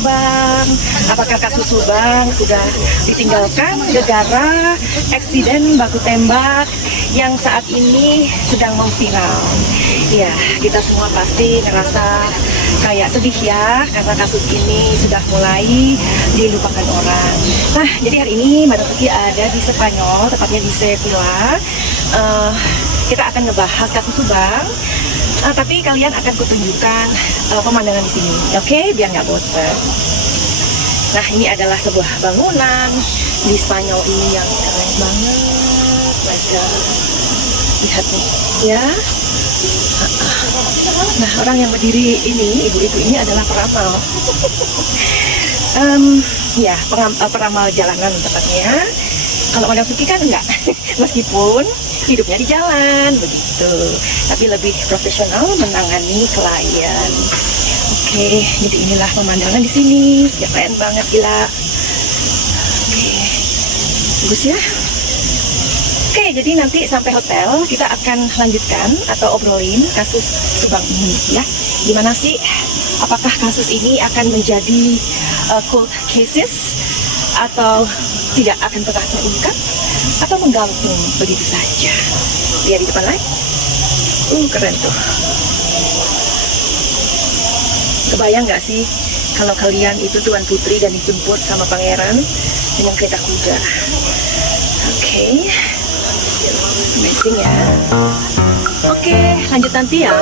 Subang? Apakah kasus Subang sudah ditinggalkan gara-gara eksiden baku tembak yang saat ini sedang memviral? Ya, kita semua pasti ngerasa kayak sedih ya, karena kasus ini sudah mulai dilupakan orang. Nah, jadi hari ini Mbak Tuti ada di Spanyol, tepatnya di Sevilla. Kita akan ngebahas kasus Subang, tapi kalian akan kutunjukkan pemandangan di sini, oke? Biar nggak bosan. Nah, ini adalah sebuah bangunan di Spanyol ini yang keren banget. Lihat nih, ya. Nah, orang yang berdiri ini, ibu-ibu ini adalah peramal. Ya, peramal jalanan tepatnya. Kalau Madam Suki kan enggak, meskipun hidupnya di jalan begitu, tapi lebih profesional menangani klien. Oke, jadi inilah pemandangan di sini, ya keren banget gila. Oke, bagus ya. Oke, jadi nanti sampai hotel kita akan lanjutkan atau obrolin kasus Subang ini ya. Gimana sih? Apakah kasus ini akan menjadi cold cases atau tidak akan pernah terungkap atau menggantung begitu saja? Lihat di depan lagi. Keren tuh. Kebayang nggak sih kalau kalian itu tuan putri dan dijemput sama pangeran dengan kereta kuda? Oke. Amazing ya. Oke, lanjut nanti ya.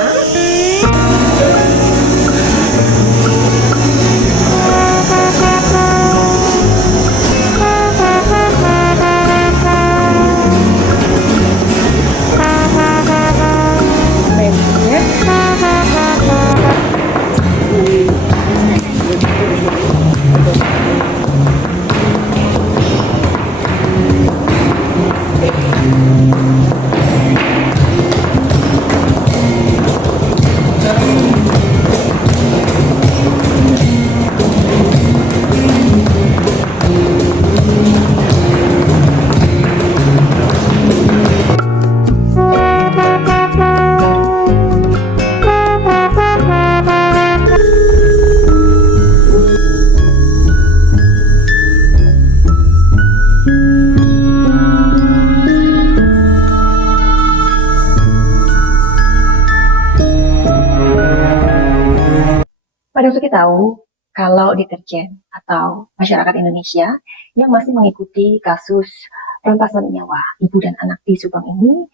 Pada waktu kita tahu kalau deterjen atau masyarakat Indonesia yang masih mengikuti kasus perampasan nyawa ibu dan anak di Subang ini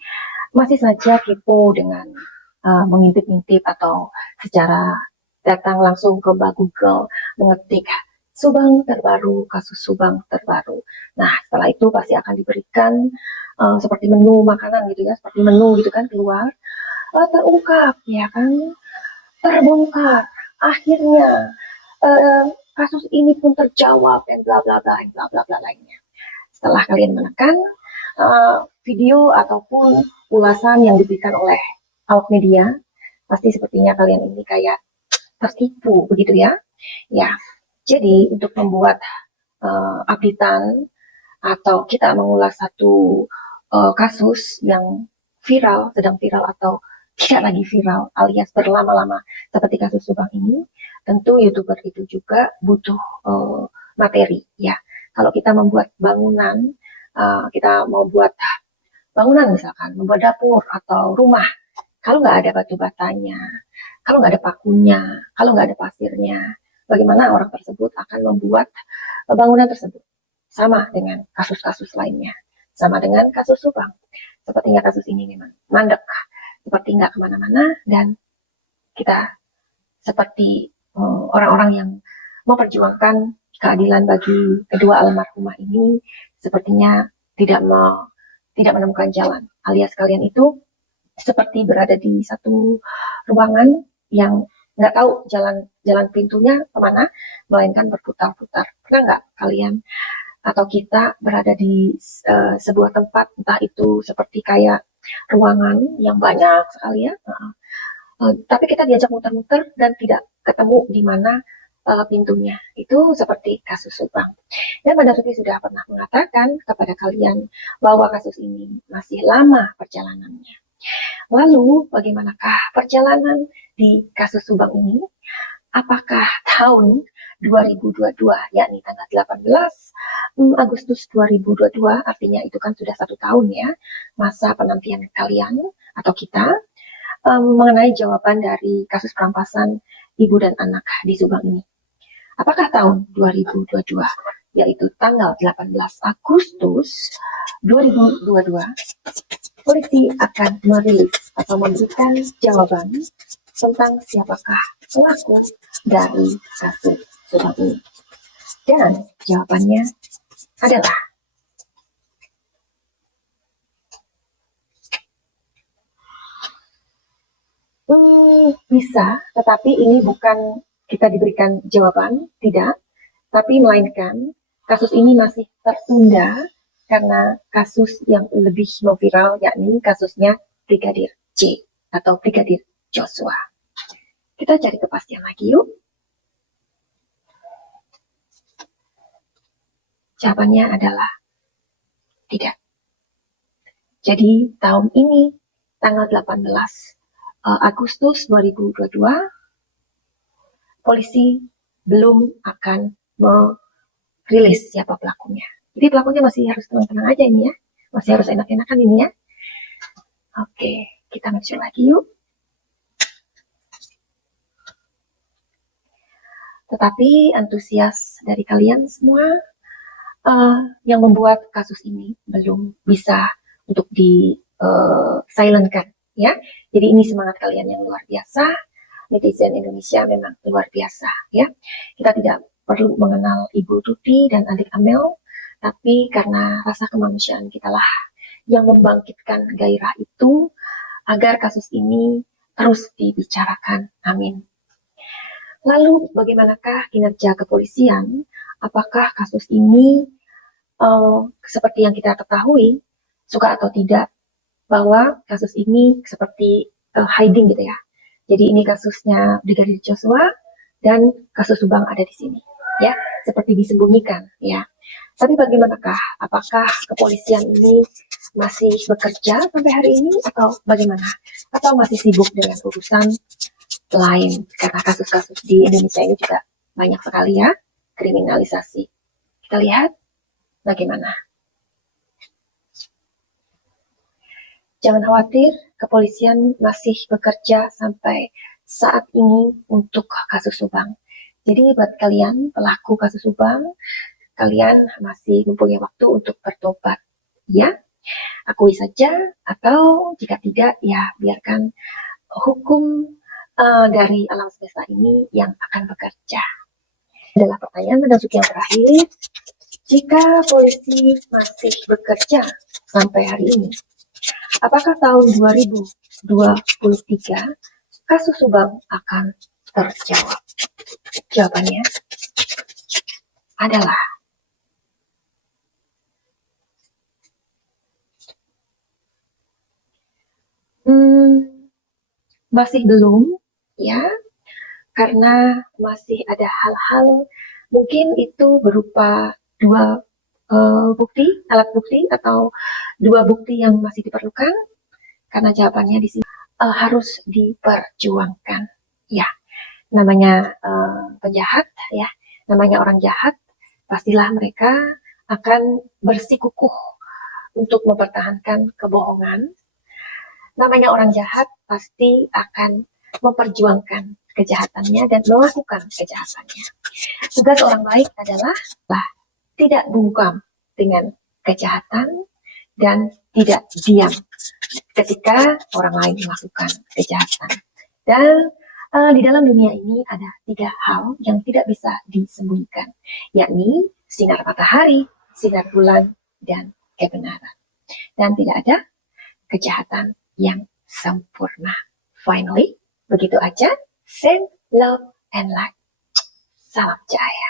masih saja kepo dengan mengintip-intip atau secara datang langsung ke Google mengetik Subang terbaru, kasus Subang terbaru. Nah, setelah itu pasti akan diberikan seperti menu makanan gitu ya, seperti menu gitu kan keluar, terungkap ya kan, terbongkar. Akhirnya kasus ini pun terjawab dan bla bla bla bla bla lainnya. Setelah kalian menekan video ataupun ulasan yang diberikan oleh awak media, pasti sepertinya kalian ini kayak tertipu begitu ya. Ya, jadi untuk membuat updatean atau kita mengulas satu kasus yang viral, sedang viral atau tidak lagi viral alias berlama-lama seperti kasus Subang ini, tentu YouTuber itu juga butuh materi ya. Kalau kita membuat bangunan, kita mau buat bangunan misalkan, membuat dapur atau rumah, kalau nggak ada batu batanya, kalau nggak ada pakunya, kalau nggak ada pasirnya, bagaimana orang tersebut akan membuat bangunan tersebut? Sama dengan kasus-kasus lainnya, sama dengan kasus Subang. Sepertinya kasus ini memang mandek, seperti nggak kemana-mana, dan kita seperti orang-orang yang memperjuangkan keadilan bagi kedua almarhumah ini sepertinya tidak menemukan jalan, alias kalian itu seperti berada di satu ruangan yang nggak tahu jalan pintunya kemana, melainkan berputar-putar. Pernah nggak kalian atau kita berada di sebuah tempat, entah itu seperti kayak ruangan yang banyak sekali ya, tapi kita diajak muter-muter dan tidak ketemu di mana pintunya. Itu seperti kasus Subang. Dan Mbak Suti sudah pernah mengatakan kepada kalian bahwa kasus ini masih lama perjalanannya. Lalu bagaimanakah perjalanan di kasus Subang ini? apakah tahun 2022, yakni tanggal 18 Agustus 2022, artinya itu kan sudah 1 tahun ya, masa penantian kalian atau kita mengenai jawaban dari kasus perampasan ibu dan anak di Subang ini. Apakah tahun 2022, yaitu tanggal 18 Agustus 2022, polisi akan merilis atau memberikan jawaban tentang siapakah pelaku dari kasus Subang ini. Dan jawabannya adalah bisa, tetapi ini bukan kita diberikan jawaban, tidak, tapi melainkan kasus ini masih tertunda karena kasus yang lebih viral, yakni kasusnya Brigadir J atau Brigadir Joshua. Kita cari kepastian lagi yuk. Jawabannya adalah tidak. Jadi tahun ini tanggal 18 Agustus 2022 polisi belum akan merilis siapa pelakunya. Jadi pelakunya masih harus tenang-tenang aja ini ya. Masih harus enak-enakan ini ya. Oke, kita make sure lagi yuk. Tetapi antusias dari kalian semua yang membuat kasus ini belum bisa untuk di silentkan ya. Jadi ini semangat kalian yang luar biasa. Netizen Indonesia memang luar biasa ya. Kita tidak perlu mengenal Ibu Tuti dan adik Amel, tapi karena rasa kemanusiaan kita lah yang membangkitkan gairah itu agar kasus ini terus dibicarakan. Amin. Lalu bagaimanakah kinerja kepolisian? Apakah kasus ini seperti yang kita ketahui, suka atau tidak, bahwa kasus ini seperti hiding gitu ya. Jadi ini kasusnya Brigadir Joshua dan kasus Subang ada di sini, ya, seperti disembunyikan, ya. Tapi bagaimanakah? Apakah kepolisian ini masih bekerja sampai hari ini atau bagaimana? Atau masih sibuk dengan urusan lain? Karena kasus-kasus di Indonesia ini juga banyak sekali ya, kriminalisasi. Kita lihat bagaimana. Jangan khawatir, kepolisian masih bekerja sampai saat ini untuk kasus Subang. Jadi buat kalian pelaku kasus Subang, kalian masih mempunyai waktu untuk bertobat, ya. Akui saja, atau jika tidak, ya biarkan hukum dari alam semesta ini yang akan bekerja. Adalah pertanyaan memasuki yang terakhir. Jika polisi masih bekerja sampai hari ini, apakah tahun 2023 kasus Subang akan terjawab? Jawabannya adalah masih belum, ya, karena masih ada hal-hal mungkin itu berupa dua alat bukti atau dua bukti yang masih diperlukan, karena jawabannya di sini harus diperjuangkan, ya. Namanya penjahat, ya, namanya orang jahat, pastilah mereka akan bersikukuh untuk mempertahankan kebohongan. Namanya orang jahat pasti akan memperjuangkan kejahatannya dan melakukan kejahatannya. Tugas orang baik adalah tidak bungkam dengan kejahatan dan tidak diam ketika orang lain melakukan kejahatan. Dan di dalam dunia ini ada 3 hal yang tidak bisa disembunyikan, yakni sinar matahari, sinar bulan, dan kebenaran. Dan tidak ada kejahatan yang sempurna. Finally, begitu aja. Send love and light. Salam cahaya.